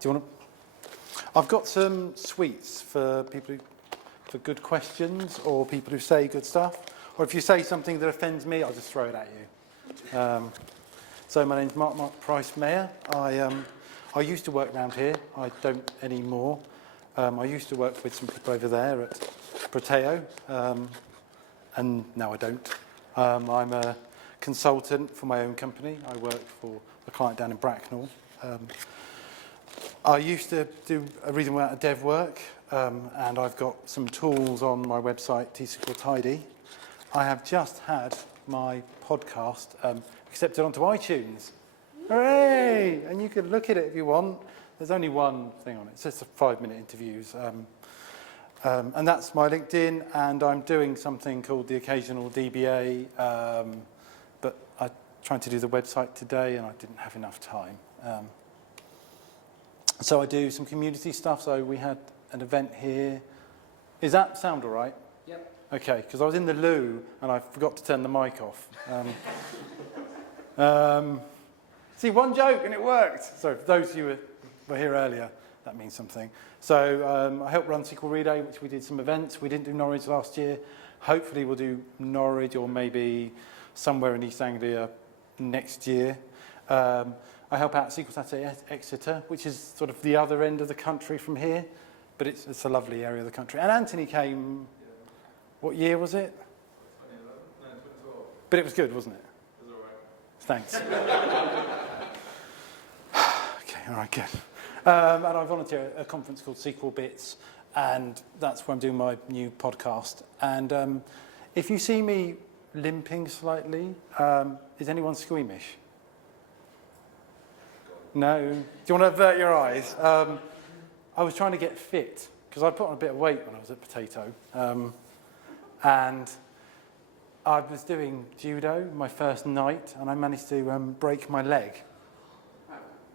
Do you want to? I've got some sweets for people for good questions or people who say good stuff. Or if you say something that offends me, I'll just throw it at you. So my name's Mark Pryce-Maher. I used to work around here. I don't anymore. I used to work with some people over there at Proteo, and now I don't. I'm a consultant for my own company. I work for a client down in Bracknell. I used to do a reasonable amount of dev work, and I've got some tools on my website, TSQL Tidy. I have just had my podcast accepted onto iTunes. Hooray! And you can look at it if you want. There's only one thing on it. It's just 5-minute interviews. And that's my LinkedIn, and I'm doing something called the occasional DBA, but I tried to do the website today, and I didn't have enough time. So I do some community stuff. So we had an event here. Is that sound all right? Yep. Okay, because I was in the loo, and I forgot to turn the mic off. See, one joke, and it worked. So for those of you who were here earlier, that means something. So I helped run SQL Relay, which we did some events. We didn't do Norwich last year. Hopefully we'll do Norwich or maybe somewhere in East Anglia next year. I help out SQL Saturday Exeter, which is sort of the other end of the country from here, but it's a lovely area of the country. And Anthony came, what year was it? 2011? No, 2012. But it was good, wasn't it? It was all right. Thanks. Okay, all right, good. And I volunteer at a conference called SQL Bits, and that's where I'm doing my new podcast. And if you see me limping slightly, is anyone squeamish? No? Do you want to avert your eyes? I was trying to get fit, because I put on a bit of weight when I was at Potato. And I was doing judo my first night, and I managed to break my leg.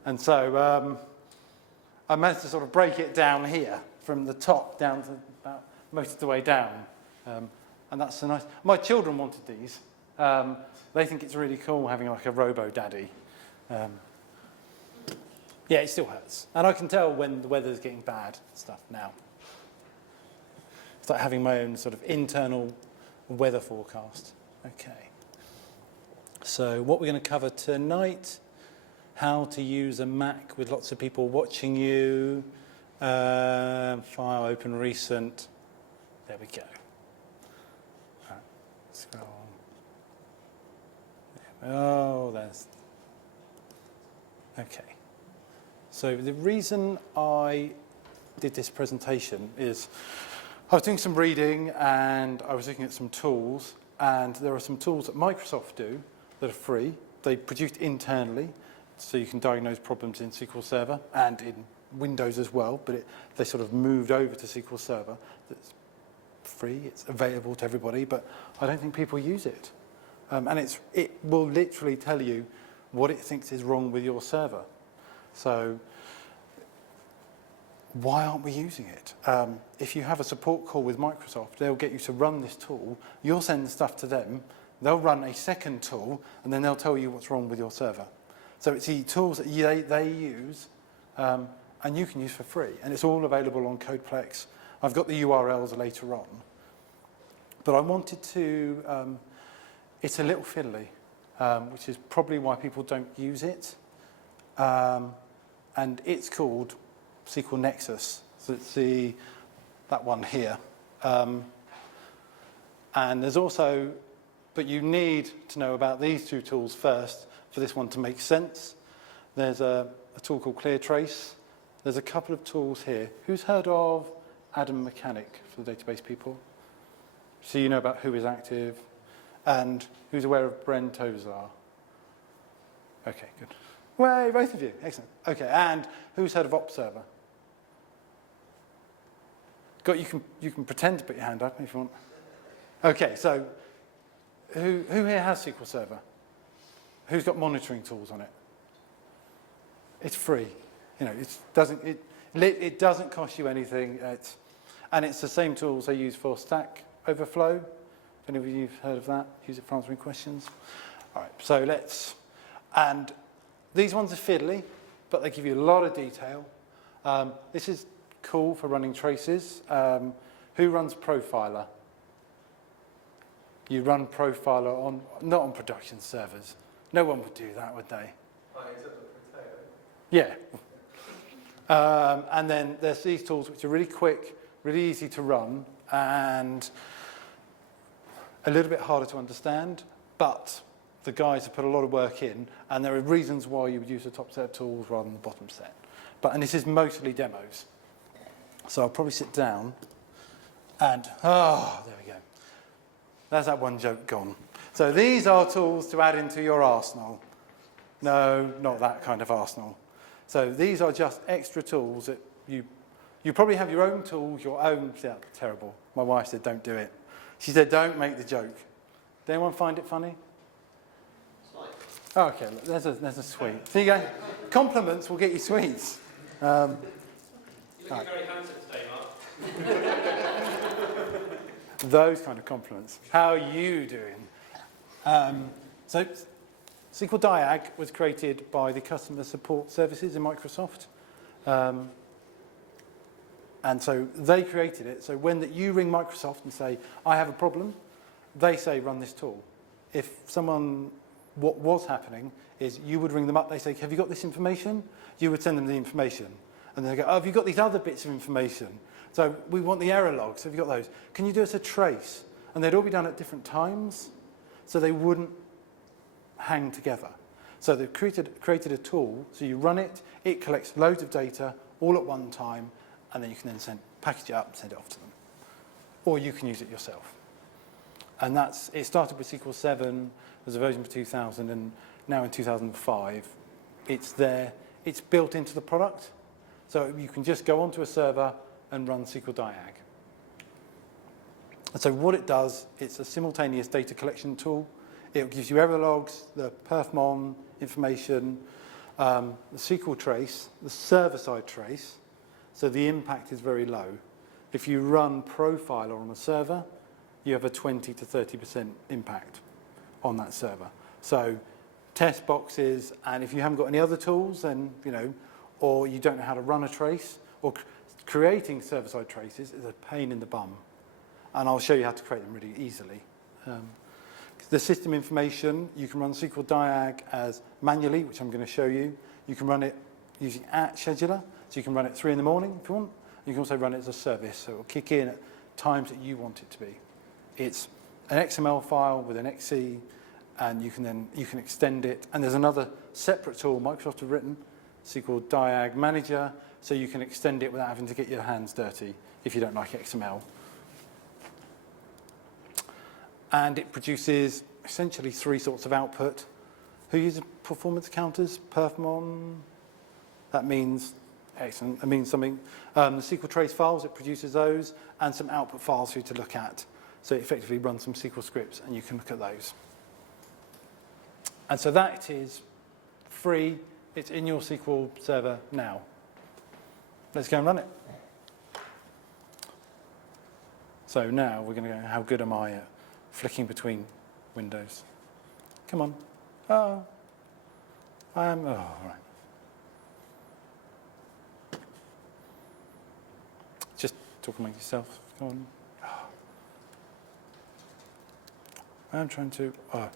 And so I managed to sort of break it down here, from the top down to about most of the way down. And that's so nice. My children wanted these. They think it's really cool having like a robo-daddy. Yeah, it still hurts. And I can tell when the weather's getting bad and stuff now. It's like having my own sort of internal weather forecast. Okay. So what we're going to cover tonight, how to use a Mac with lots of people watching you, file open recent. There we go. All right, scroll. Oh, there's... Okay. So the reason I did this presentation is I was doing some reading and I was looking at some tools, and there are some tools that Microsoft do that are free. They produced internally, so you can diagnose problems in SQL Server and in Windows as well, but they sort of moved over to SQL Server. That's free, it's available to everybody, but I don't think people use it. And it will literally tell you what it thinks is wrong with your server. So why aren't we using it? If you have a support call with Microsoft, they'll get you to run this tool. You'll send the stuff to them. They'll run a second tool, and then they'll tell you what's wrong with your server. So it's the tools that they use, and you can use for free. And it's all available on Codeplex. I've got the URLs later on. But I wanted to, it's a little fiddly, which is probably why people don't use it. And it's called SQLNexus. So it's that one here. And there's also, but you need to know about these two tools first for this one to make sense. There's a tool called ClearTrace. There's a couple of tools here. Who's heard of Adam Mechanic for the database people? So you know about who is active, and who's aware of Bren Tozar? Okay, good. Well, both of you, excellent. Okay, and who's heard of Observer? You can pretend to put your hand up if you want. Okay, so who here has SQL Server? Who's got monitoring tools on it? It's free. You know, it doesn't cost you anything. And it's the same tools they use for Stack Overflow. If any of you have heard of that, use it for answering questions. All right, so and these ones are fiddly, but they give you a lot of detail. This is cool for running traces. Who runs Profiler? You run Profiler on, not on production servers. No one would do that, would they? Except for potato. Yeah. And then there's these tools which are really quick, really easy to run, and a little bit harder to understand, but the guys have put a lot of work in, and there are reasons why you would use the top set of tools rather than the bottom set. And this is mostly demos. So I'll probably sit down and, there we go. There's that one joke gone. So these are tools to add into your arsenal. No, not that kind of arsenal. So these are just extra tools that you probably have your own tools, your own, yeah, terrible. My wife said, don't do it. She said, don't make the joke. Did anyone find it funny? Oh, okay, look, there's a sweet. So you go, compliments will get you sweets. You're looking very handsome today, Mark. Those kind of compliments. How are you doing? So SQLDiag was created by the customer support services in Microsoft. And so they created it. So when you ring Microsoft and say, I have a problem, they say, run this tool. If what was happening is you would ring them up, they say, have you got this information? You would send them the information. And they go, oh, have you got these other bits of information? So we want the error logs. Have you got those? Can you do us a trace? And they'd all be done at different times, so they wouldn't hang together. So they've created a tool, so you run it, it collects loads of data all at one time, and then you can then package it up and send it off to them. Or you can use it yourself. And it started with SQL 7, there's a version for 2000, and now in 2005, it's there, it's built into the product. So you can just go onto a server and run SQLDiag. And so what it does, it's a simultaneous data collection tool. It gives you error logs, the perfmon information, the SQL trace, the server-side trace, so the impact is very low. If you run Profiler on a server, you have a 20 to 30% impact on that server. So test boxes, and if you haven't got any other tools, then, or you don't know how to run a trace, or creating server-side traces is a pain in the bum. And I'll show you how to create them really easily. The system information, you can run SQLDiag as manually, which I'm going to show you. You can run it using @scheduler, so you can run it 3 in the morning if you want. You can also run it as a service, so it will kick in at times that you want it to be. It's an XML file with an XC, and you can extend it. And there's another separate tool Microsoft have written, SQLDiag Manager, so you can extend it without having to get your hands dirty if you don't like XML. And it produces essentially 3 sorts of output. Who uses performance counters? Perfmon. That means, excellent, that means something. The SQL trace files, it produces those, and some output files for you to look at. So it effectively runs some SQL scripts, and you can look at those. And so that is free. It's in your SQL server now. Let's go and run it. So now we're going to go, how good am I at flicking between windows? Come on. Oh, I am. Oh, all right. Just talk among yourself. Come on. Oh. I'm trying to. Oh.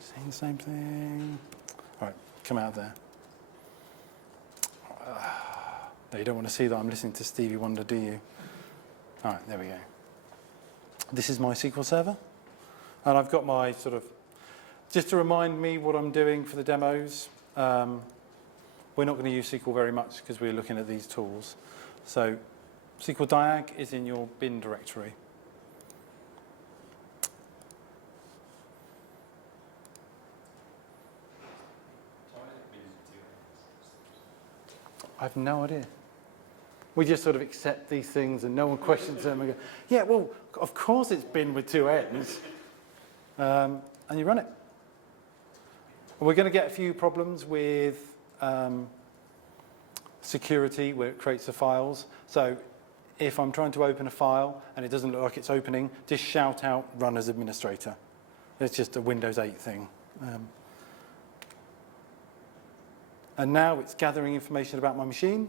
Saying the same thing. All right, come out of there. No, you don't want to see that I'm listening to Stevie Wonder, do you? All right, there we go. This is my SQL Server. And I've got my just to remind me what I'm doing for the demos, we're not going to use SQL very much because we're looking at these tools. So SQLDiag is in your bin directory. I have no idea. We just sort of accept these things and no one questions them and go, yeah, well, of course it's bin with 2 ends. And you run it. We're going to get a few problems with security where it creates the files. So if I'm trying to open a file and it doesn't look like it's opening, just shout out run as administrator. It's just a Windows 8 thing. And now it's gathering information about my machine.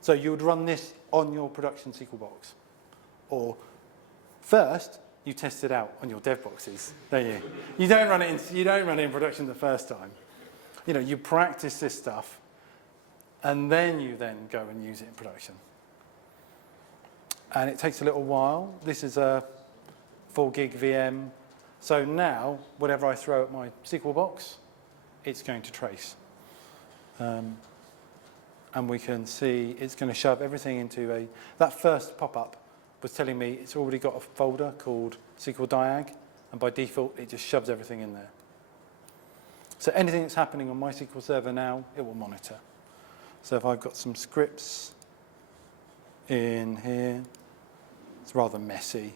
So you would run this on your production SQL box. Or first, you test it out on your dev boxes, don't you? You don't run it in production the first time. You know, you practice this stuff, and then you then go and use it in production. And it takes a little while. This is a 4 gig VM. So now, whatever I throw at my SQL box, it's going to trace. And we can see it's going to shove everything into a... That first pop-up was telling me it's already got a folder called SQLDiag, and by default, it just shoves everything in there. So anything that's happening on my SQL Server now, it will monitor. So if I've got some scripts in here, it's rather messy.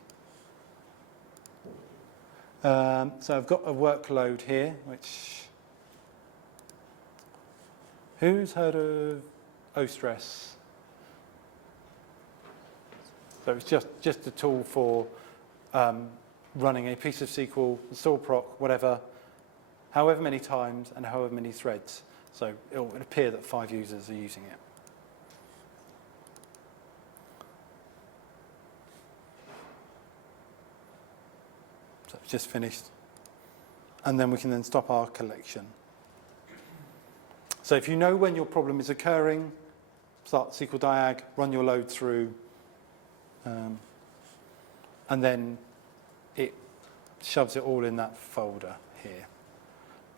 So I've got a workload here, which... Who's heard of OStress? So it's just a tool for running a piece of SQL, install proc, whatever, however many times and however many threads. So it'll appear that 5 users are using it. So it's just finished. And then we can then stop our collection. So if you know when your problem is occurring, start SQLDiag, run your load through, and then it shoves it all in that folder here.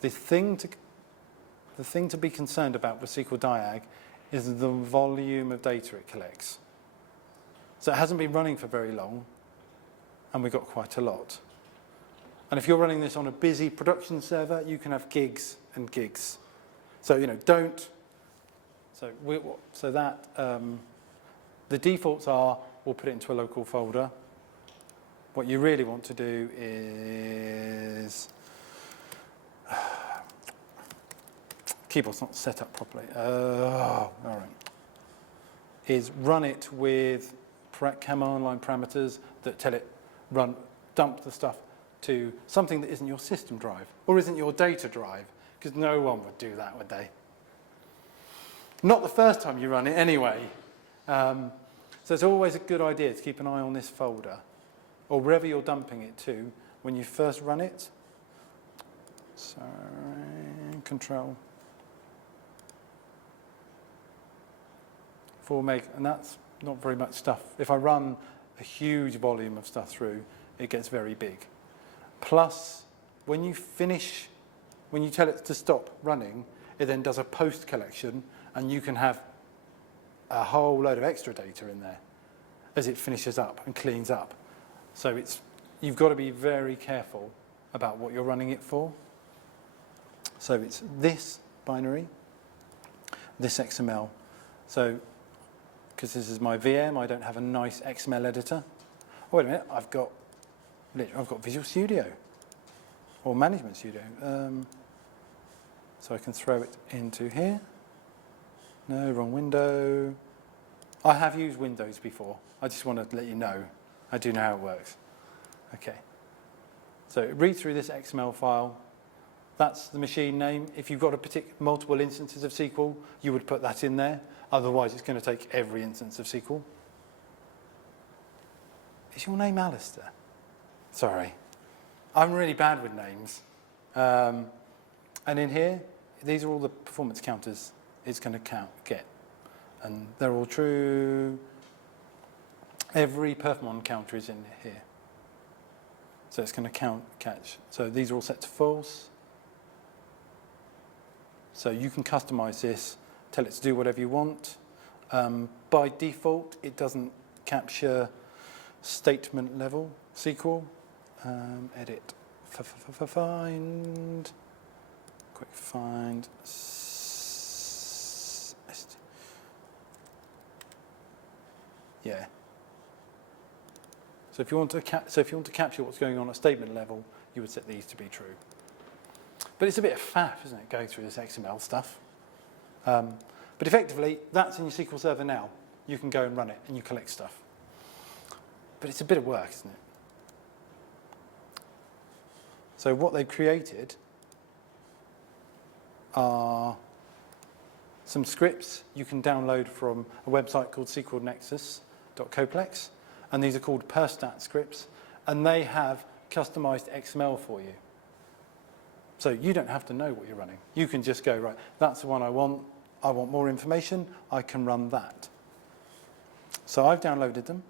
The thing to be concerned about with SQLDiag is the volume of data it collects. So it hasn't been running for very long, and we've got quite a lot. And if you're running this on a busy production server, you can have gigs and gigs. So, you know, don't... So that... the defaults are, we'll put it into a local folder. What you really want to do is... keyboard's not set up properly. All right. Is run it with command line parameters that tell it dump the stuff to something that isn't your system drive or isn't your data drive, because no one would do that, would they? Not the first time you run it anyway. So it's always a good idea to keep an eye on this folder or wherever you're dumping it to when you first run it. Sorry, control. 4 meg, and that's not very much stuff. If I run a huge volume of stuff through, it gets very big. Plus, when you finish, when you tell it to stop running, it then does a post collection, and you can have a whole load of extra data in there as it finishes up and cleans up. So you've got to be very careful about what you're running it for. So it's this binary, this XML. So, because this is my VM, I don't have a nice XML editor. Oh, wait a minute, I've got Visual Studio or Management Studio. So I can throw it into here. No, wrong window. I have used Windows before. I just want to let you know. I do know how it works. Okay. So read through this XML file. That's the machine name. If you've got multiple instances of SQL, you would put that in there. Otherwise, it's going to take every instance of SQL. Is your name Alistair? Sorry. I'm really bad with names. And in here, these are all the performance counters it's going to get. And they're all true. Every performance counter is in here. So it's going to catch. So these are all set to false. So you can customize this, tell it to do whatever you want. By default, it doesn't capture statement level SQL. Edit, find, quick find. Yeah. So if you want to capture what's going on at statement level, you would set these to be true. But it's a bit of faff, isn't it, going through this XML stuff? But effectively, that's in your SQL Server now. You can go and run it, and you collect stuff. But it's a bit of work, isn't it? So what they've created are some scripts you can download from a website called SQLNexus.coplex, and these are called perstat scripts, and they have customized XML for you. So you don't have to know what you're running. You can just go, right, that's the one I want more information, I can run that. So I've downloaded them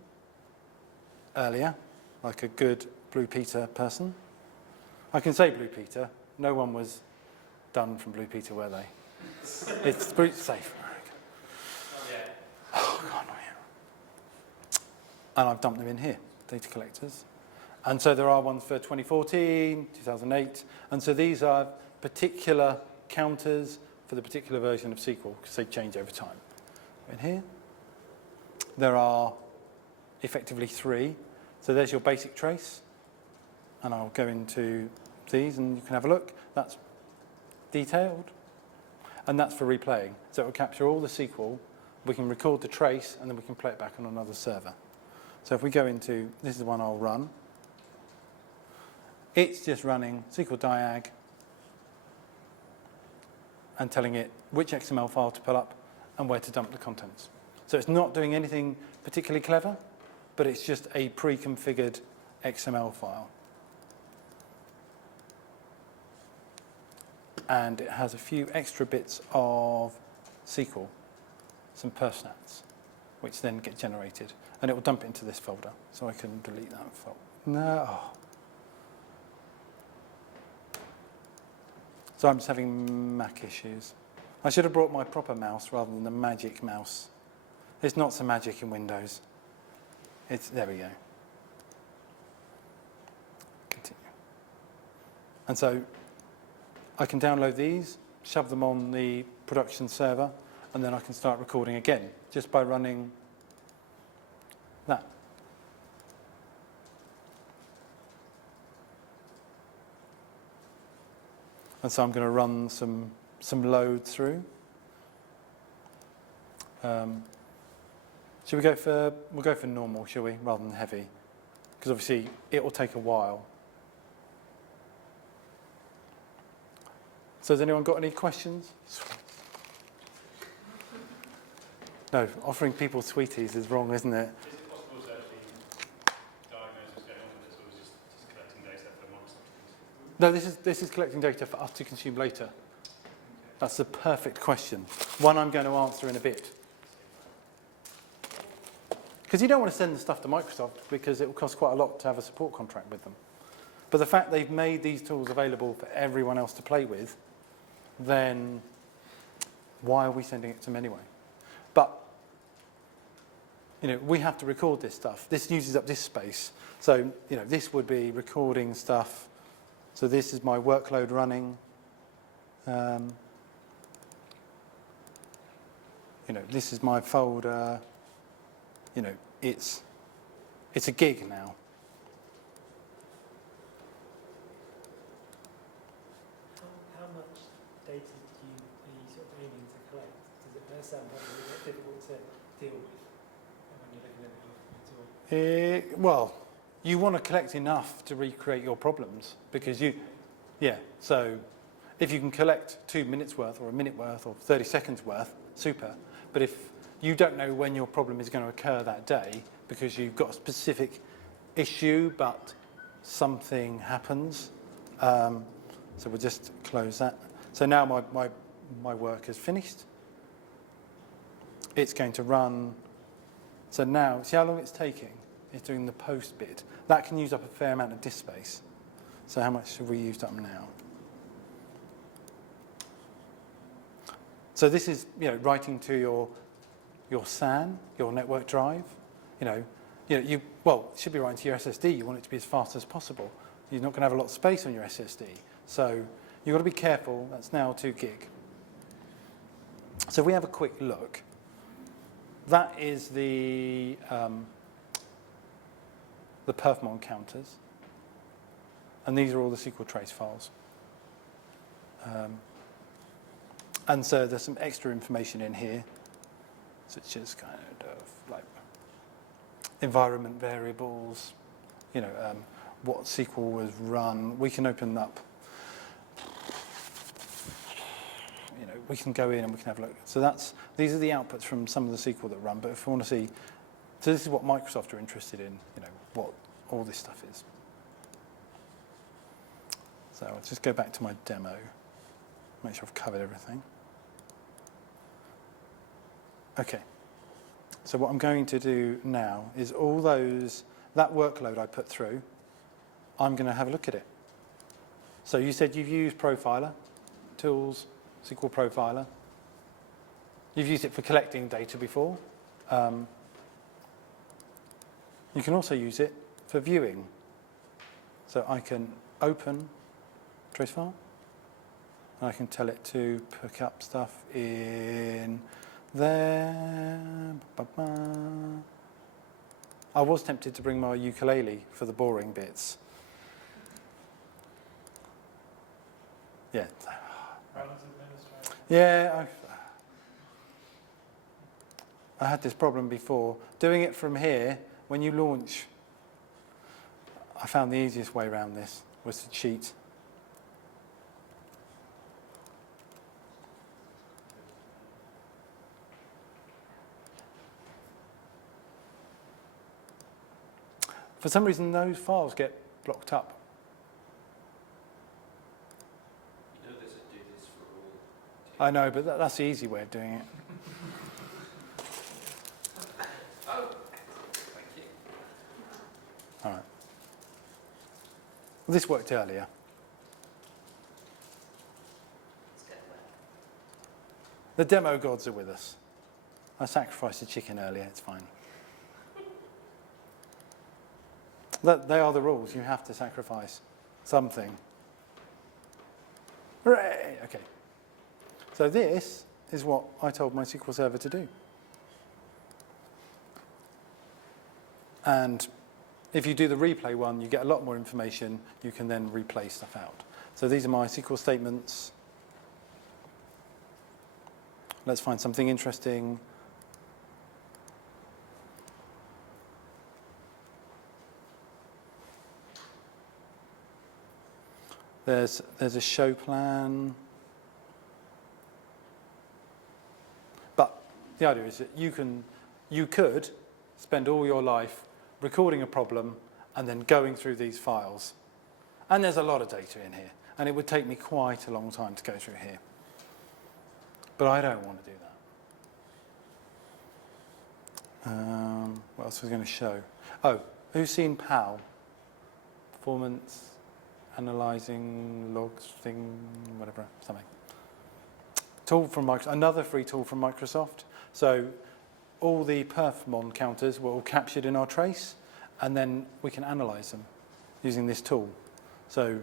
earlier, like a good Blue Peter person. I can say Blue Peter, no one was done from Blue Peter, were they? It's brute safe. Oh, God, not here. And I've dumped them in here, data collectors. And so there are ones for 2014, 2008, and so these are particular counters for the particular version of SQL, because they change over time. In here, there are effectively 3. So there's your basic trace, and I'll go into these and you can have a look. That's detailed, and that's for replaying. So it will capture all the SQL, we can record the trace, and then we can play it back on another server. So if we go into, this is the one I'll run. It's just running SQLDiag and telling it which XML file to pull up and where to dump the contents. So it's not doing anything particularly clever, but it's just a pre-configured XML file. And it has a few extra bits of SQL, some persnats, which then get generated. And it will dump it into this folder, so I can delete that folder. No. So I'm just having Mac issues. I should have brought my proper mouse rather than the magic mouse. It's not so magic in Windows. There we go. Continue. And so I can download these, shove them on the production server, and then I can start recording again, just by running that. And so I'm going to run some load through. We'll go for normal, shall we, rather than heavy? Because obviously it will take a while. So has anyone got any questions? No, offering people sweeties is wrong, isn't it? Is it possible to actually diagnose what's going on with this, or is it just collecting data for Microsoft? No, this is collecting data for us to consume later. That's the perfect question. One I'm going to answer in a bit. Because you don't want to send the stuff to Microsoft because it will cost quite a lot to have a support contract with them. But the fact they've made these tools available for everyone else to play with, then why are we sending it to them anyway? But we have to record this stuff. This uses up this space. So this would be recording stuff. So this is my workload running. This is my folder. It's a gig now. How much data are you sort of aiming to collect? Does it sound a bit difficult to deal with when you're looking at the tool? Well, you want to collect enough to recreate your problems because so if you can collect 2 minutes worth or a minute worth or 30 seconds worth, super. But if you don't know when your problem is going to occur that day because you've got a specific issue but something happens, so we'll just close that. So now my work is finished. It's going to run. So now, see how long it's taking? It's doing the post bit. That can use up a fair amount of disk space. So how much have we used up now? So this is writing to your SAN, your network drive. It should be writing to your SSD. You want it to be as fast as possible. You're not going to have a lot of space on your SSD. So you've got to be careful. That's now 2 gig. So if we have a quick look. That is the perfmon counters. And these are all the SQL trace files. And so there's some extra information in here, such as kind of like environment variables, what SQL was run. We can open up, we can go in and we can have a look. So these are the outputs from some of the SQL that run. But if we want to see, so this is what Microsoft are interested in, what all this stuff is. So I'll just go back to my demo, make sure I've covered everything. Okay. So what I'm going to do now is that workload I put through, I'm going to have a look at it. So you said you've used Profiler, tools, SQL Profiler. You've used it for collecting data before. You can also use it for viewing. So I can open trace file, and I can tell it to pick up stuff in there. I was tempted to bring my ukulele for the boring bits. Yeah. Yeah, I had this problem before. Doing it from here, when you launch, I found the easiest way around this was to cheat. For some reason, those files get blocked up. You know there's a do this for all. I know, but that's the easy way of doing it. Oh, thank you. All right. Well, this worked earlier. Let's get there. The demo gods are with us. I sacrificed a chicken earlier, it's fine. They are the rules. You have to sacrifice something. Hooray! Okay. So this is what I told my SQL Server to do. And if you do the replay one, you get a lot more information. You can then replay stuff out. So these are my SQL statements. Let's find something interesting. There's a show plan. But the idea is that you could spend all your life recording a problem and then going through these files. And there's a lot of data in here. And it would take me quite a long time to go through here. But I don't want to do that. What else was I going to show? Oh, who's seen PAL? Performance analyzing logs thing, whatever, something. Tool from Microsoft, another free tool from Microsoft. So all the perfmon counters were all captured in our trace, and then we can analyze them using this tool. So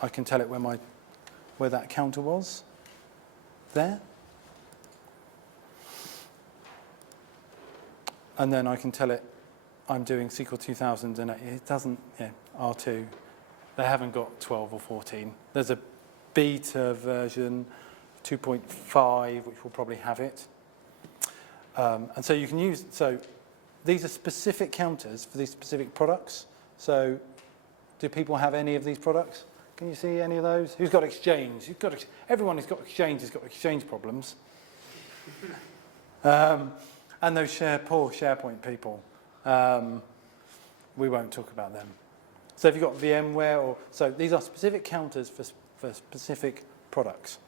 I can tell it where that counter was. There. And then I can tell it I'm doing SQL 2000 and it doesn't, R2. They haven't got 12 or 14. There's a beta version, 2.5, which will probably have it. And so you can use, so these are specific counters for these specific products. So do people have any of these products? Can you see any of those? Who's got Exchange? Everyone who's got Exchange has got Exchange problems. And those poor SharePoint people. We won't talk about them. So if you've got VMware, so these are specific counters for specific products.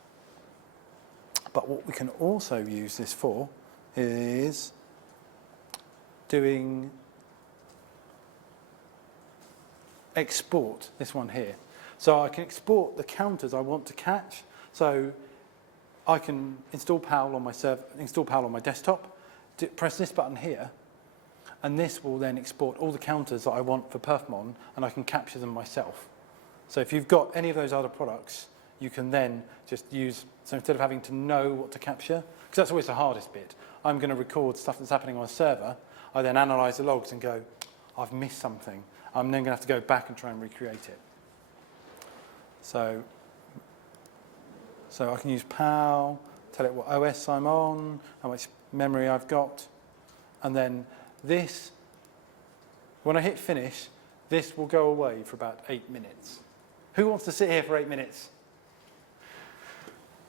But what we can also use this for is doing export, this one here. So I can export the counters I want to catch. So I can install PAL on my server, install PAL on my desktop, press this button here, and this will then export all the counters that I want for perfmon, and I can capture them myself. So if you've got any of those other products, you can then just use, so instead of having to know what to capture, because that's always the hardest bit, I'm going to record stuff that's happening on a server, I then analyze the logs and go, I've missed something. I'm then going to have to go back and try and recreate it. So I can use PAL, tell it what OS I'm on, how much memory I've got, and then this, when I hit finish, this will go away for about 8 minutes. Who wants to sit here for 8 minutes?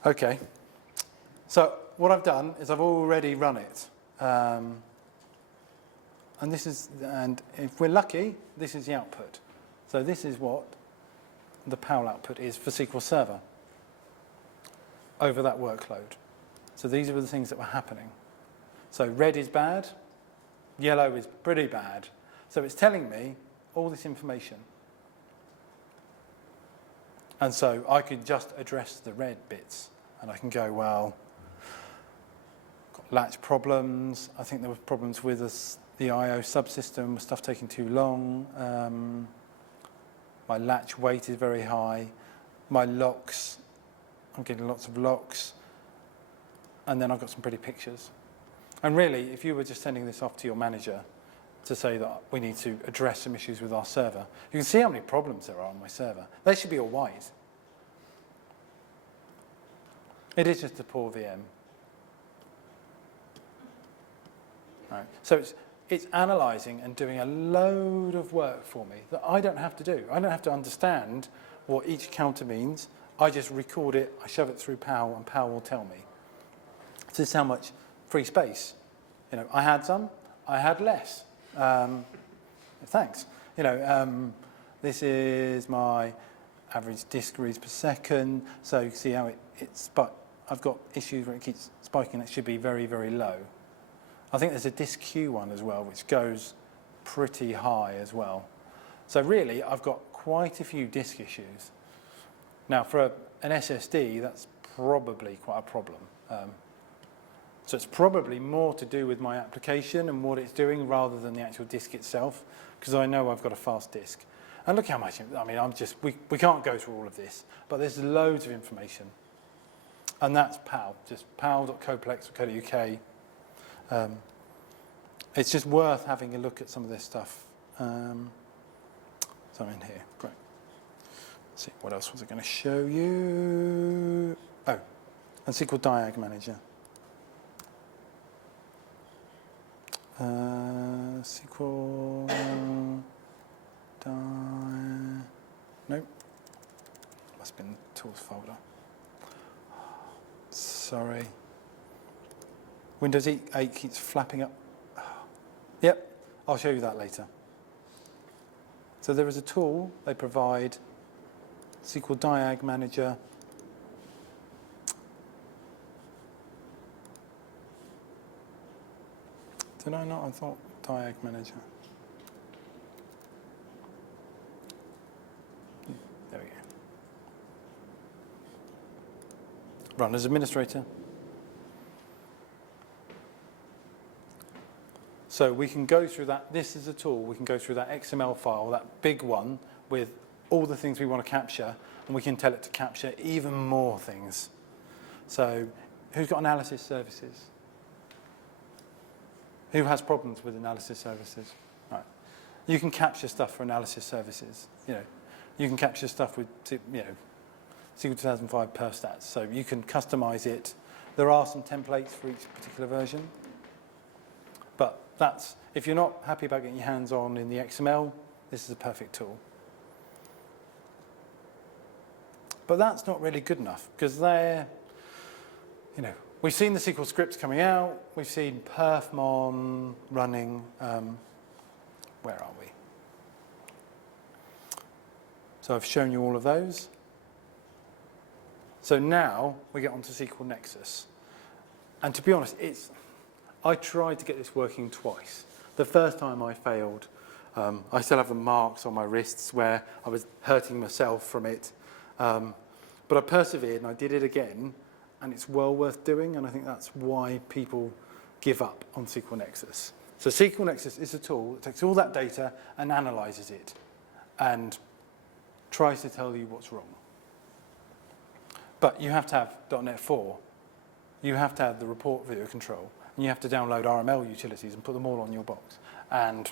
Okay. So what I've done is I've already run it. And if we're lucky, this is the output. So this is what the PAL output is for SQL Server over that workload. So these are the things that were happening. So red is bad, yellow is pretty bad. So it's telling me all this information. And so I could just address the red bits. And I can go, well, got latch problems. I think there were problems with the I/O subsystem, stuff taking too long. My latch weight is very high. My locks, I'm getting lots of locks. And then I've got some pretty pictures. And really, if you were just sending this off to your manager to say that we need to address some issues with our server, you can see how many problems there are on my server. They should be all white. It is just a poor VM. Right. So it's analysing and doing a load of work for me that I don't have to do. I don't have to understand what each counter means. I just record it, I shove it through PAL, and PAL will tell me. This is how much free space. You know, I had some, I had less. Thanks. You know, this is my average disk reads per second. So you can see how it's, but I've got issues where it keeps spiking. It should be very, very low. I think there's a disk queue one as well, which goes pretty high as well. So really, I've got quite a few disk issues. Now, for an SSD, that's probably quite a problem. So it's probably more to do with my application and what it's doing rather than the actual disk itself, because I know I've got a fast disk. And look how much, I mean, we can't go through all of this, but there's loads of information. And that's PAL, just pal.coplex.co.uk. It's just worth having a look at some of this stuff. So I'm in here, great. Let's see, what else was I going to show you? Oh, and SQLDiag Manager. SQL nope. Must have been the tools folder. Sorry. Windows 8 keeps flapping up. Yep, I'll show you that later. So there is a tool they provide, SQLDiag Manager. Did I not? I thought Diag Manager. There we go. Run as administrator. So we can go through that. This is a tool. We can go through that XML file, that big one, with all the things we want to capture, and we can tell it to capture even more things. So who's got analysis services? Who has problems with analysis services? Right. You can capture stuff for analysis services. You know, you can capture stuff with, you know, SQL 2005 perf stats. So you can customize it. There are some templates for each particular version. But that's, if you're not happy about getting your hands on in the XML, this is a perfect tool. But that's not really good enough, because they're, you know, we've seen the SQL scripts coming out. We've seen perfmon running. Where are we? So I've shown you all of those. So now we get onto SQLNexus. And to be honest, I tried to get this working twice. The first time I failed. I still have the marks on my wrists where I was hurting myself from it. But I persevered and I did it again. And it's well worth doing, and I think that's why people give up on SQLNexus. So SQLNexus is a tool that takes all that data and analyzes it and tries to tell you what's wrong. But you have to have .NET 4. You have to have the report video control, and you have to download RML utilities and put them all on your box. And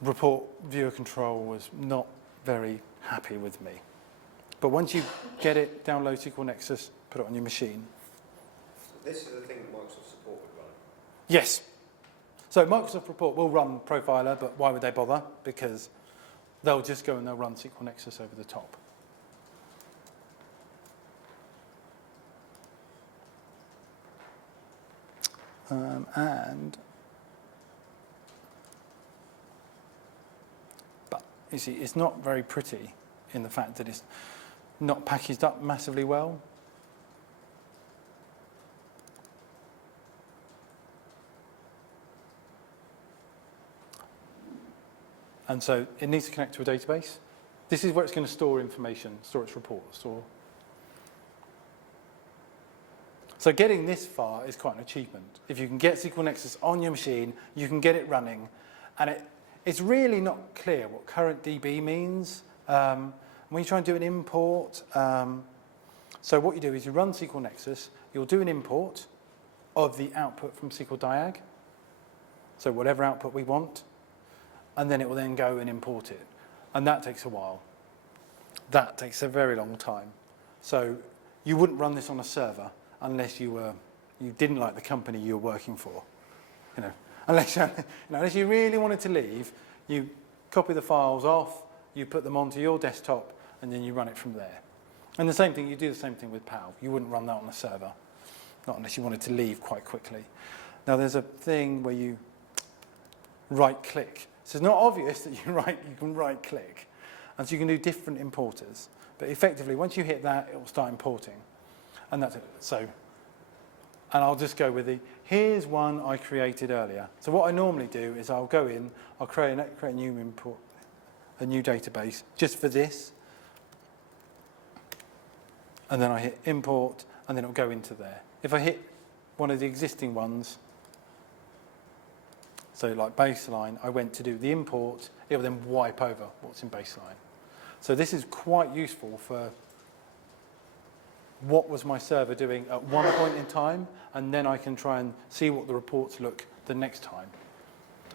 report viewer control was not very happy with me. But once you get it, download SQLNexus, put it on your machine. So this is the thing that Microsoft Support would run? Yes. So Microsoft Report will run Profiler, but why would they bother? Because they'll just go and they'll run SQLNexus over the top. But you see, it's not very pretty in the fact that it's not packaged up massively well. And so it needs to connect to a database. This is where it's going to store information, store its reports. So getting this far is quite an achievement. If you can get SQLNexus on your machine, you can get it running. And it's really not clear what current DB means. When you try and do an import, so what you do is you run SQLNexus, you'll do an import of the output from SQLDiag, so whatever output we want, and then it will then go and import it. And that takes a while. That takes a very long time. So you wouldn't run this on a server unless you didn't like the company you were working for. Unless you really wanted to leave, you copy the files off, you put them onto your desktop, and then you run it from there. And the same thing, you do the same thing with PAL. You wouldn't run that on a server, not unless you wanted to leave quite quickly. Now there's a thing where you right-click. So it's not obvious that you can right-click. And so you can do different importers. But effectively, once you hit that, it will start importing. And that's it. So, and I'll just go with here's one I created earlier. So what I normally do is I'll go in, I'll create a new import, a new database just for this. And then I hit import, and then it'll go into there. If I hit one of the existing ones, so like baseline, I went to do the import, it will then wipe over what's in baseline. So this is quite useful for what was my server doing at one point in time, and then I can try and see what the reports look the next time.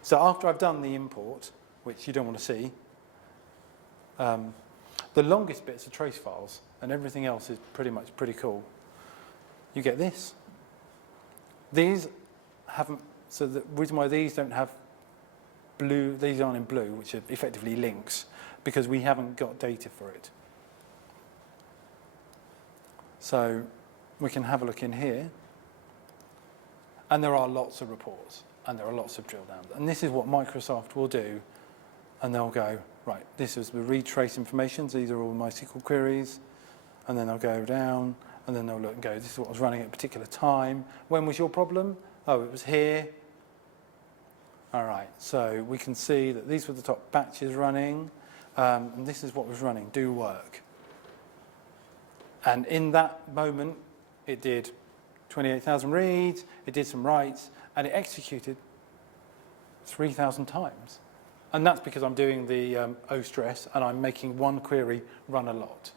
So after I've done the import, which you don't want to see, the longest bits are trace files, and everything else is pretty cool. You get this. These haven't, so the reason why these don't have blue, these aren't in blue, which are effectively links, because we haven't got data for it. So we can have a look in here, and there are lots of reports, and there are lots of drill downs. And this is what Microsoft will do, and they'll go, right, this is the retrace information, so these are all my SQL queries, and then they'll go down, and then they'll look and go, this is what was running at a particular time. When was your problem? Oh, it was here. All right, so we can see that these were the top batches running, and this is what was running, do work. And in that moment, it did 28,000 reads, it did some writes, and it executed 3,000 times. And that's because I'm doing the O-stress, and I'm making one query run a lot.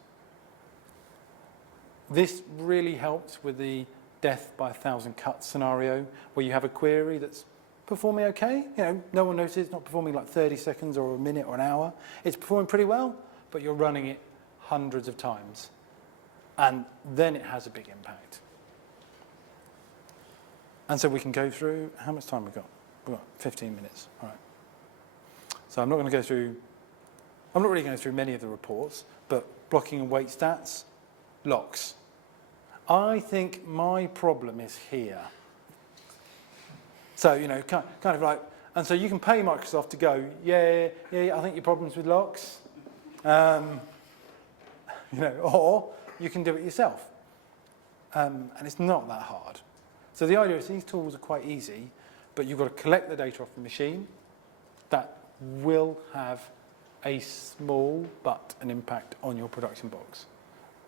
This really helps with the death by 1,000 cuts scenario, where you have a query that's performing okay. No one notices it's not performing like 30 seconds or a minute or an hour. It's performing pretty well, but you're running it hundreds of times. And then it has a big impact. And so we can go through, how much time we've got? We've got 15 minutes, all right. So I'm not really going to go through many of the reports, but blocking and wait stats, locks. I think my problem is here. So, kind of like, and so you can pay Microsoft to go, yeah, I think your problem's with locks. Or you can do it yourself. And it's not that hard. So the idea is these tools are quite easy, but you've got to collect the data off the machine. That will have a small but an impact on your production box.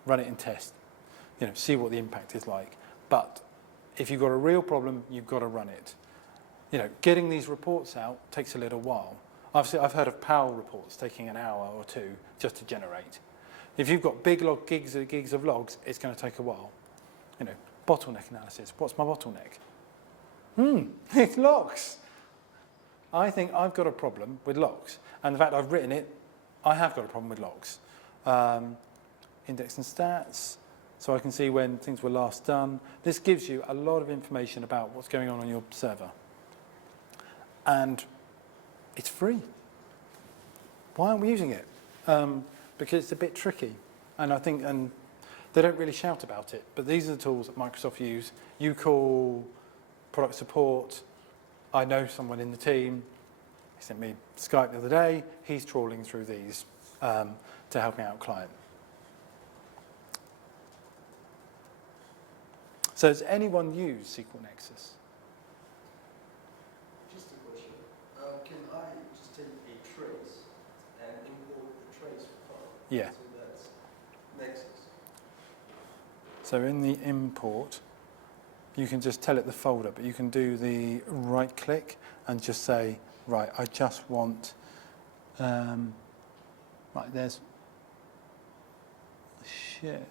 Run it in test. See what the impact is like. But if you've got a real problem, you've got to run it. Getting these reports out takes a little while. I've heard of PAL reports taking an hour or two just to generate. If you've got big gigs of logs, it's going to take a while. Bottleneck analysis. What's my bottleneck? It's logs. I think I've got a problem with logs. And the fact I've written it, I have got a problem with logs. Index and stats, so I can see when things were last done. This gives you a lot of information about what's going on your server. And it's free. Why aren't we using it? Because it's a bit tricky. And I think, and they don't really shout about it, but these are the tools that Microsoft use. You call product support. I know someone in the team. He sent me Skype the other day. He's trawling through these to help me out client. So has anyone used SQLNexus? Just a question. Can I just take a trace and import the trace file? Yeah. So that's Nexus. So in the import, you can just tell it the folder, but you can do the right click and just say, right, I just want, right, there's, should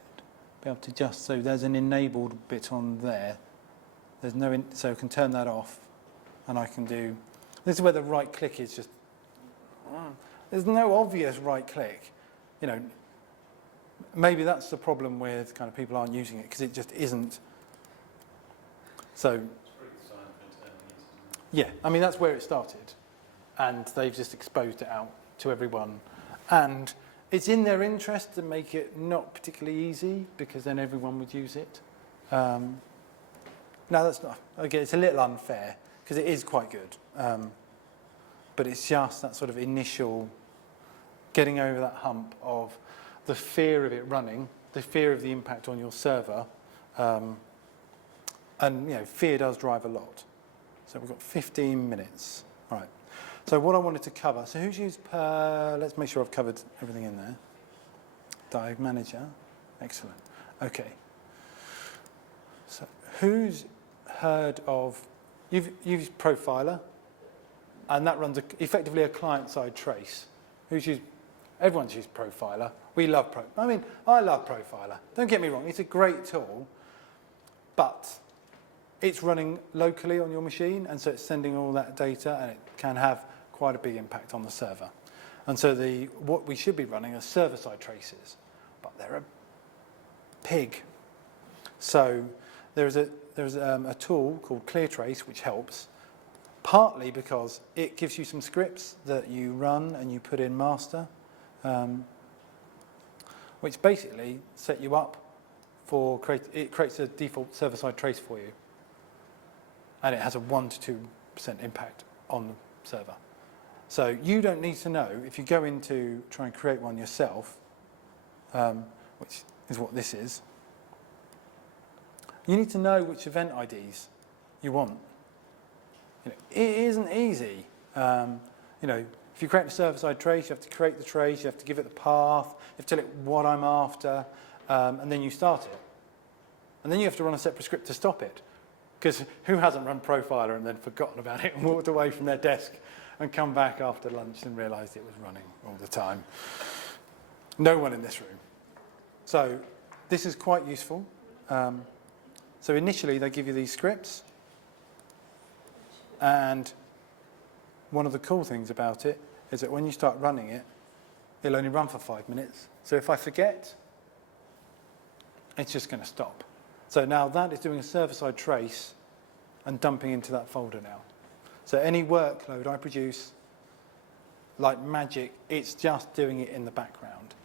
be able to just, so there's an enabled bit on there. There's no, so I can turn that off and I can do, this is where the right click is just, there's no obvious right click, you know. Maybe that's the problem with kind of people aren't using it because it just isn't. So, It's pretty designed for internal use, isn't it? yeah, I mean, that's where it started. And they've just exposed it out to everyone. And it's in their interest to make it not particularly easy because then everyone would use it. No, that's not. Okay, it's a little unfair because it is quite good. But it's just that sort of initial getting over that hump of the fear of it running, the fear of the impact on your server. And, you know, fear does drive a lot. So we've got 15 minutes. Right. So what I wanted to cover, so who's used let's make sure I've covered everything in there. Diag Manager. Excellent. Okay. So who's heard of, you've used Profiler, and that runs effectively a client-side trace. Who's used, everyone's used Profiler. We love I love Profiler. Don't get me wrong, it's a great tool, but it's running locally on your machine, and so it's sending all that data, and it can have quite a big impact on the server. And so what we should be running are server-side traces, but they're a pig. So there's a tool called ClearTrace which helps, partly because it gives you some scripts that you run and you put in master, which basically set you up for it creates a default server-side trace for you. And it has a 1 to 2% impact on the server. So you don't need to know, if you go in to try and create one yourself, which is what this is, you need to know which event IDs you want. You know, it isn't easy. You know, if you create a server-side trace, you have to create the trace, you have to give it the path, you have to tell it what I'm after, and then you start it. And then you have to run a separate script to stop it. Because who hasn't run Profiler and then forgotten about it and walked away from their desk and come back after lunch and realised it was running all the time? No one in this room. So this is quite useful. So initially they give you these scripts, and one of the cool things about it is that when you start running it, it'll only run for 5 minutes. So if I forget, it's just going to stop. So now that is doing a server-side trace and dumping into that folder now. So any workload I produce, like magic, it's just doing it in the background.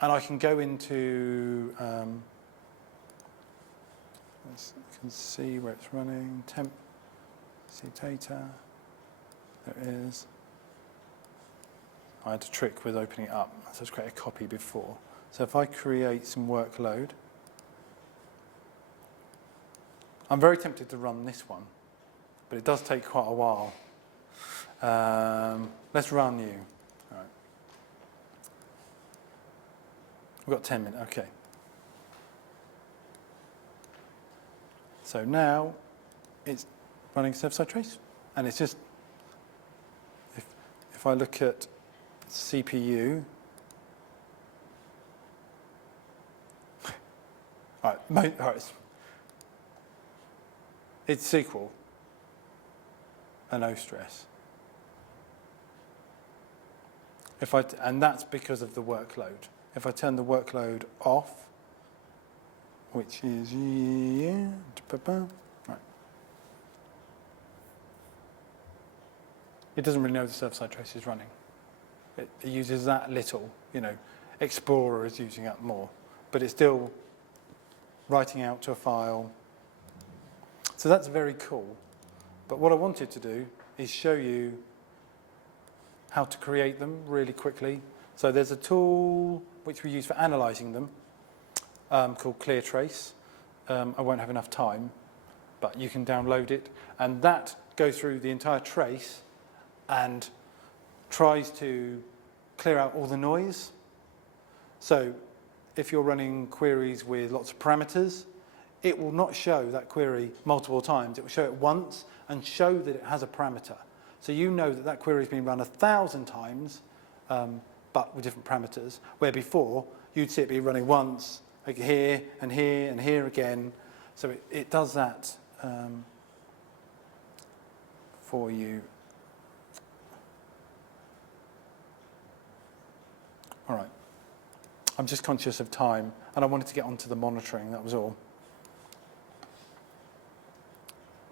And I can go into, you can see where it's running, temp, see data, there it is. I had a trick with opening it up, so let's create a copy before. So if I create some workload, I'm very tempted to run this one, but it does take quite a while. Let's run new. All right. We've got 10 minutes, okay. So now it's running server-side trace, and it's just, if I look at CPU, all right, it's SQL, and no stress. And that's because of the workload. If I turn the workload off, which is right. It doesn't really know the server-side trace is running. It uses that little, you know. Explorer is using up more, but it's still writing out to a file. So that's very cool. But what I wanted to do is show you how to create them really quickly. So there's a tool which we use for analysing them called ClearTrace. I won't have enough time, but you can download it. And that goes through the entire trace and tries to clear out all the noise. So if you're running queries with lots of parameters, it will not show that query multiple times. It will show it once and show that it has a parameter. So you know that that query has been run 1,000 times, but with different parameters, where before you'd see it be running once, like here and here and here again. So it does that for you. All right. I'm just conscious of time, and I wanted to get onto the monitoring, that was all.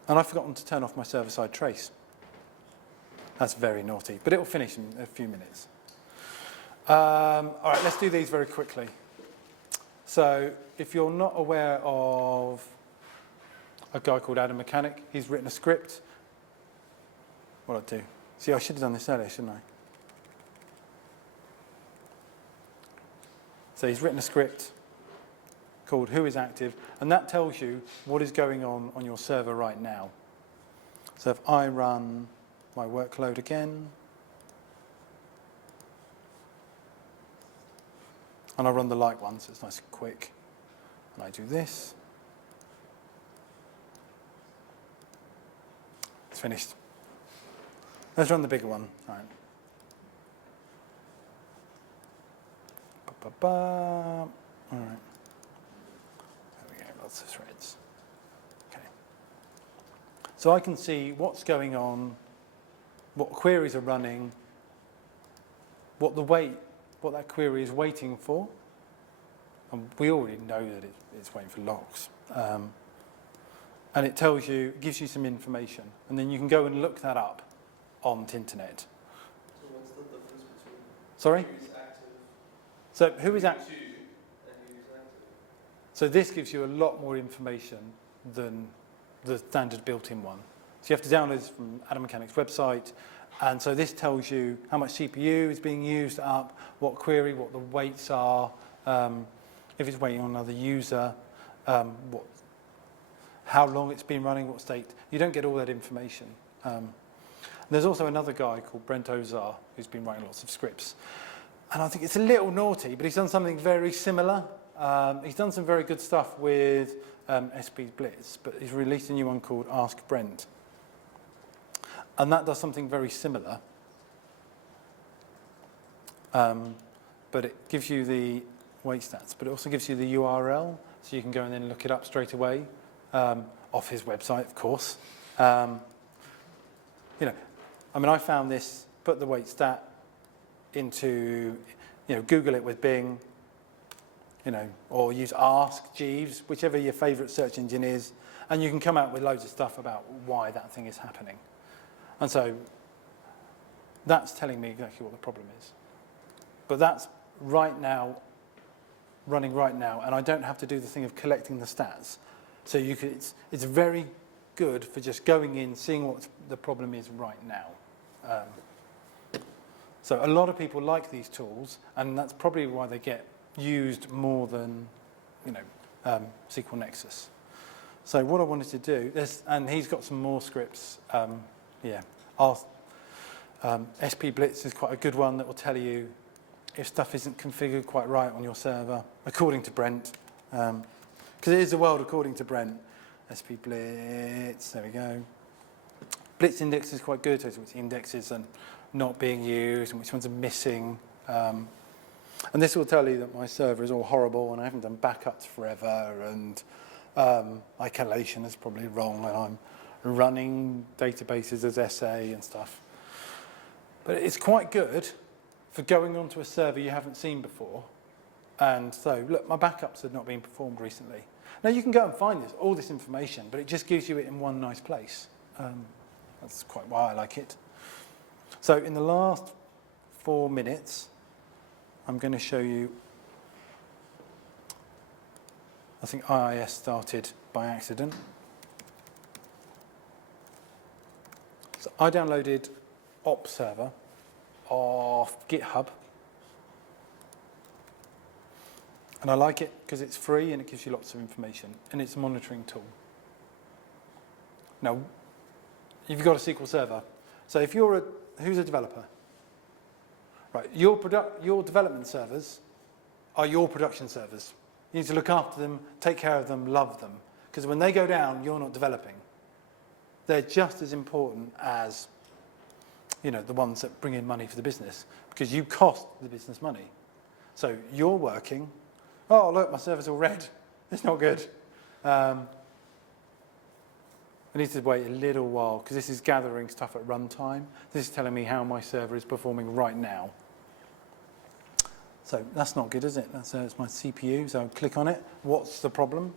And I've forgotten to turn off my server-side trace. That's very naughty, but it will finish in a few minutes. All right, let's do these very quickly. So if you're not aware of a guy called Adam Mechanic, he's written a script. What do I do? See, I should have done this earlier, shouldn't I? So he's written a script called Who is Active, and that tells you what is going on your server right now. So if I run my workload again, and I run the light one, so it's nice and quick, and I do this, it's finished. Let's run the bigger one. All right. All right. There we go, lots of threads. Okay. So I can see what's going on, what queries are running, what that query is waiting for. And we already know that it's waiting for logs. And it tells you, it gives you some information. And then you can go and look that up on the internet. So what's the difference between Sorry? who is active So who is active? and who is active? So this gives you a lot more information than the standard built-in one. So you have to download this from Adam Mechanic's website. And so this tells you how much CPU is being used up, what query, what the weights are, if it's waiting on another user, how long it's been running, what state. You don't get all that information. There's also another guy called Brent Ozar who's been writing lots of scripts. And I think it's a little naughty, but he's done something very similar. He's done some very good stuff with SP Blitz, but he's released a new one called Ask Brent. And that does something very similar. But it gives you the wait stats, but it also gives you the URL, so you can go and then look it up straight away, off his website, of course. I found this, put the wait stat into, Google it with Bing, or use Ask Jeeves, whichever your favorite search engine is, and you can come out with loads of stuff about why that thing is happening. And so that's telling me exactly what the problem is. But that's right now, running right now, and I don't have to do the thing of collecting the stats. So it's very good for just going in, seeing what the problem is right now. So a lot of people like these tools, and that's probably why they get used more than, SQLNexus. So what I wanted to do, and he's got some more scripts. SP Blitz is quite a good one that will tell you if stuff isn't configured quite right on your server, according to Brent. Because it is the world according to Brent. SP Blitz, there we go. Blitz index is quite good, tells you which indexes are not being used and which ones are missing. And this will tell you that my server is all horrible and I haven't done backups forever, and isolation is probably wrong, and I'm running databases as SA and stuff. But it's quite good for going onto a server you haven't seen before. And so, look, my backups have not been performed recently. Now, you can go and find all this information, but it just gives you it in one nice place. That's quite why I like it. So in the last 4 minutes, I'm going to show you, I think IIS started by accident. So I downloaded Op Server off GitHub. And I like it because it's free and it gives you lots of information. And it's a monitoring tool. Now, you've got a SQL Server. So if you're who's a developer? Right, your development servers are your production servers. You need to look after them, take care of them, love them. Because when they go down, you're not developing. They're just as important as, you know, the ones that bring in money for the business, because you cost the business money. So you're working, oh, look, my server's all red. It's not good. I need to wait a little while, because this is gathering stuff at runtime. This is telling me how my server is performing right now. So that's not good, is it? That's it's my CPU, so I'll click on it. What's the problem?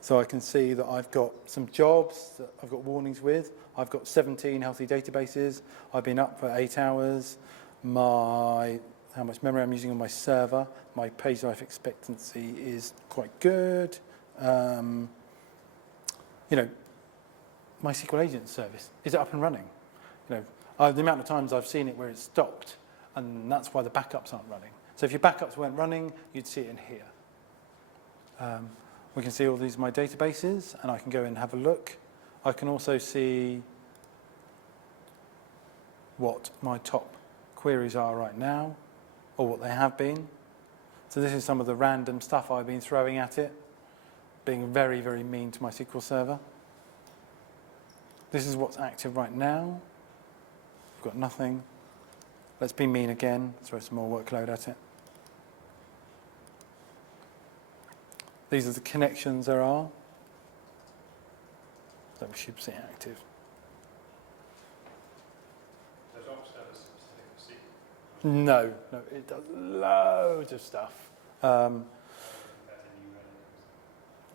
So I can see that I've got some jobs that I've got warnings with. I've got 17 healthy databases. I've been up for 8 hours. How much memory I'm using on my server. My page life expectancy is quite good. You know, my SQL agent service, is it up and running? You know, the amount of times I've seen it where it's stopped, and that's why the backups aren't running. So if your backups weren't running, you'd see it in here. We can see all these my databases, and I can go and have a look. I can also see what my top queries are right now, or what they have been. So this is some of the random stuff I've been throwing at it, being very, very mean to my SQL Server. This is what's active right now. I've got nothing. Let's be mean again, throw some more workload at it. These are the connections there are. So we should see active. Does Op Server specific for SQL? No, it does loads of stuff.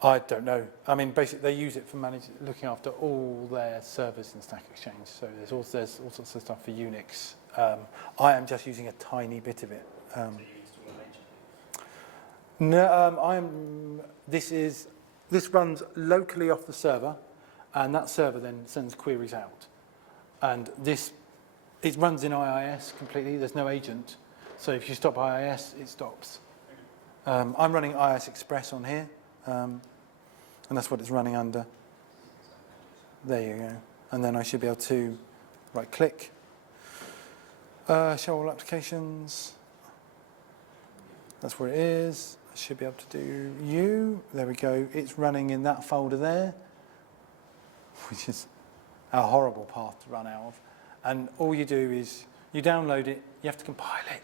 I don't know. I mean, basically, they use it for looking after all their servers in Stack Exchange. So there's all sorts of stuff for Unix. I am just using a tiny bit of it. So you install an agent? No, this runs locally off the server, and that server then sends queries out. And it runs in IIS completely. There's no agent. So if you stop IIS, it stops. I'm running IIS Express on here. And that's what it's running under. There you go. And then I should be able to right-click, show all applications. That's where it is. I should be able to do you. There we go. It's running in that folder there, which is a horrible path to run out of. And all you do is you download it. You have to compile it.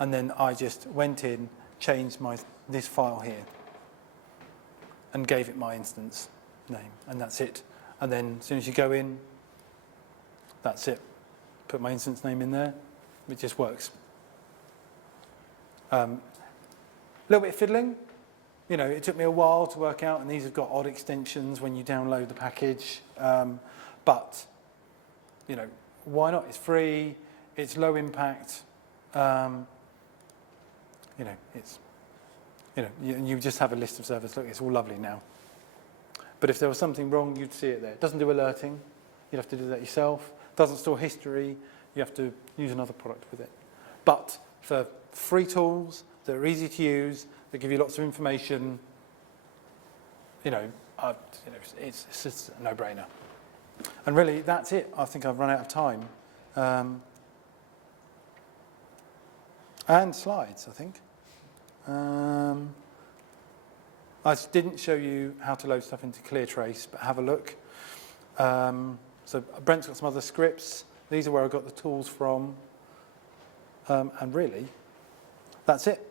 And then I just went in, changed this file here, and gave it my instance name, and that's it. And then as soon as you go in, that's it. Put my instance name in there, it just works. A little bit of fiddling. You know, it took me a while to work out, and these have got odd extensions when you download the package. But, you know, why not? It's free, it's low impact. You know, it's, you know, you just have a list of servers. Look, it's all lovely now. But if there was something wrong, you'd see it there. It doesn't do alerting. You'd have to do that yourself. It doesn't store history. You have to use another product with it. But for free tools that are easy to use, that give you lots of information, you know, it's just a no-brainer. And really, that's it. I think I've run out of time. And slides, I think. I didn't show you how to load stuff into ClearTrace, but have a look. So Brent's got some other scripts. These are where I got the tools from. And really, that's it.